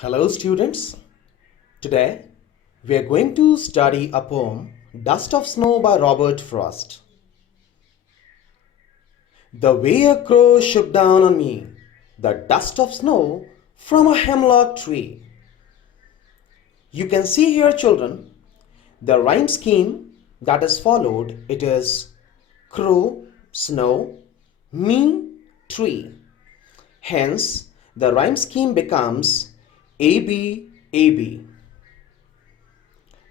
Hello students, today we are going to study a poem Dust of Snow by Robert Frost. The way a crow shook down on me, the dust of snow from a hemlock tree. You can see here children, the rhyme scheme that is followed, it is crow, snow, me, tree. Hence, the rhyme scheme becomes AB, AB.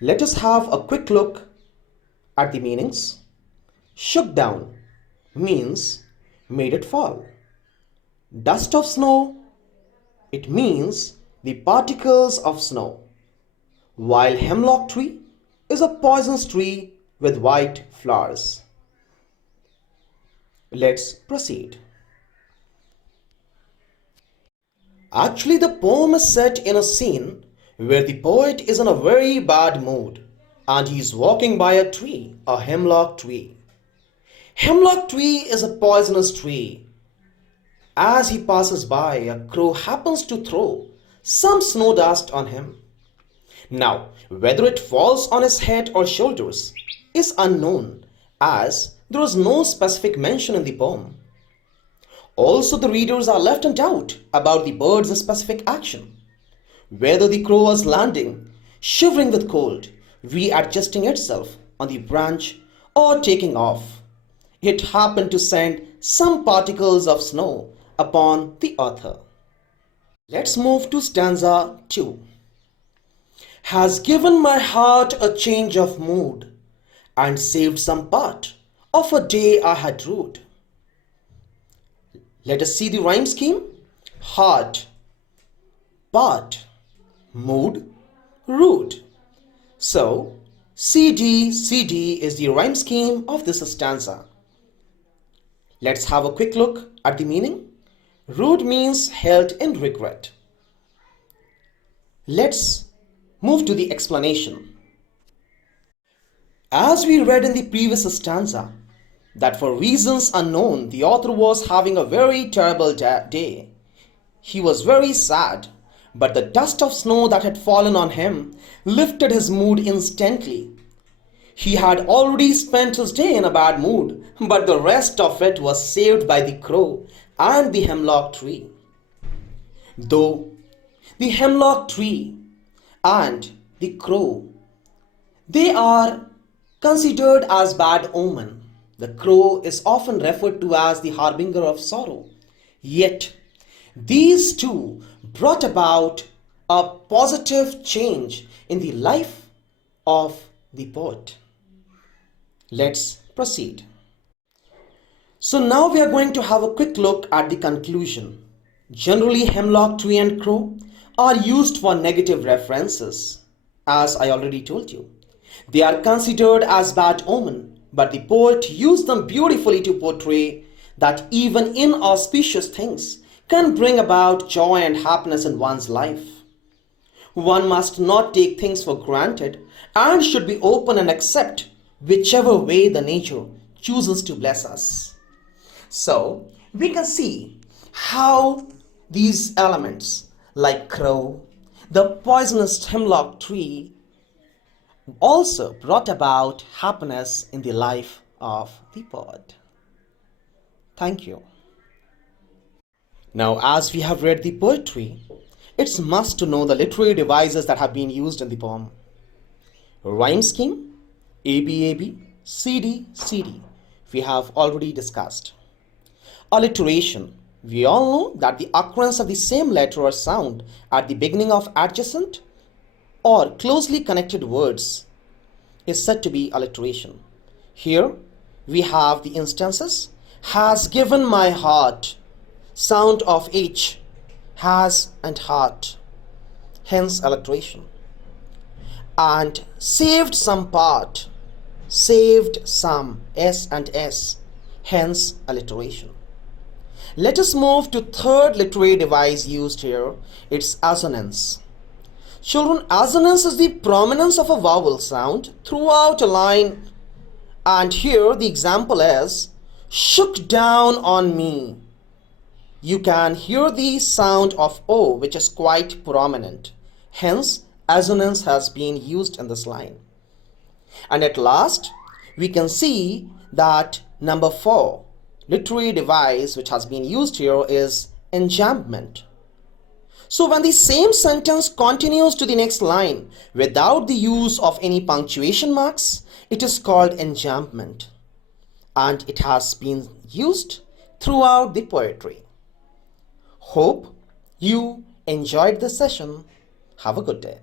Let us have a quick look at the meanings. Shook down means made it fall. Dust of snow, it means the particles of snow. While hemlock tree is a poisonous tree with white flowers. Let's proceed. Actually, the poem is set in a scene where the poet is in a very bad mood and he is walking by a tree, a hemlock tree. Hemlock tree is a poisonous tree. As he passes by, a crow happens to throw some snow dust on him. Now, whether it falls on his head or shoulders is unknown, as there is no specific mention in the poem. Also, the readers are left in doubt about the bird's specific action. Whether the crow was landing, shivering with cold, readjusting itself on the branch, or taking off. It happened to send some particles of snow upon the author. Let's move to stanza 2. Has given my heart a change of mood and saved some part of a day I had rued. Let us see the rhyme scheme. Heart, part, mood, rude. So, CD is the rhyme scheme of this stanza. Let's have a quick look at the meaning. Rude means held in regret. Let's move to the explanation. As we read in the previous stanza, that for reasons unknown, the author was having a very terrible day. He was very sad, but the dust of snow that had fallen on him lifted his mood instantly. He had already spent his day in a bad mood, but the rest of it was saved by the crow and the hemlock tree. Though the hemlock tree and the crow, they are considered as bad omen. The crow is often referred to as the harbinger of sorrow. Yet, these two brought about a positive change in the life of the poet. Let's proceed. So now we are going to have a quick look at the conclusion. Generally, hemlock tree and crow are used for negative references, as I already told you. They are considered as bad omen, but the poet used them beautifully to portray that even inauspicious things can bring about joy and happiness in one's life. One must not take things for granted and should be open and accept whichever way the nature chooses to bless us. So, we can see how these elements like crow, the poisonous hemlock tree, also brought about happiness in the life of the poet. Thank you. Now, as we have read the poetry, it's must to know the literary devices that have been used in the poem. Rhyme scheme, ABAB, CD, we have already discussed. Alliteration, we all know that the occurrence of the same letter or sound at the beginning of adjacent or closely connected words is said to be alliteration. Here we have the instances. Has given my heart, sound of H, has and heart, hence alliteration. And saved some part, saved some, S and S, hence alliteration. Let us move to third literary device used here. It's assonance. Children, assonance is the prominence of a vowel sound throughout a line. And here the example is shook down on me. you can hear the sound of O, which is quite prominent. Hence, assonance has been used in this line. And at last, we can see that number 4 literary device which has been used here is enjambment. So when the same sentence continues to the next line without the use of any punctuation marks, it is called enjambment. And it has been used throughout the poetry. Hope you enjoyed this session. Have a good day.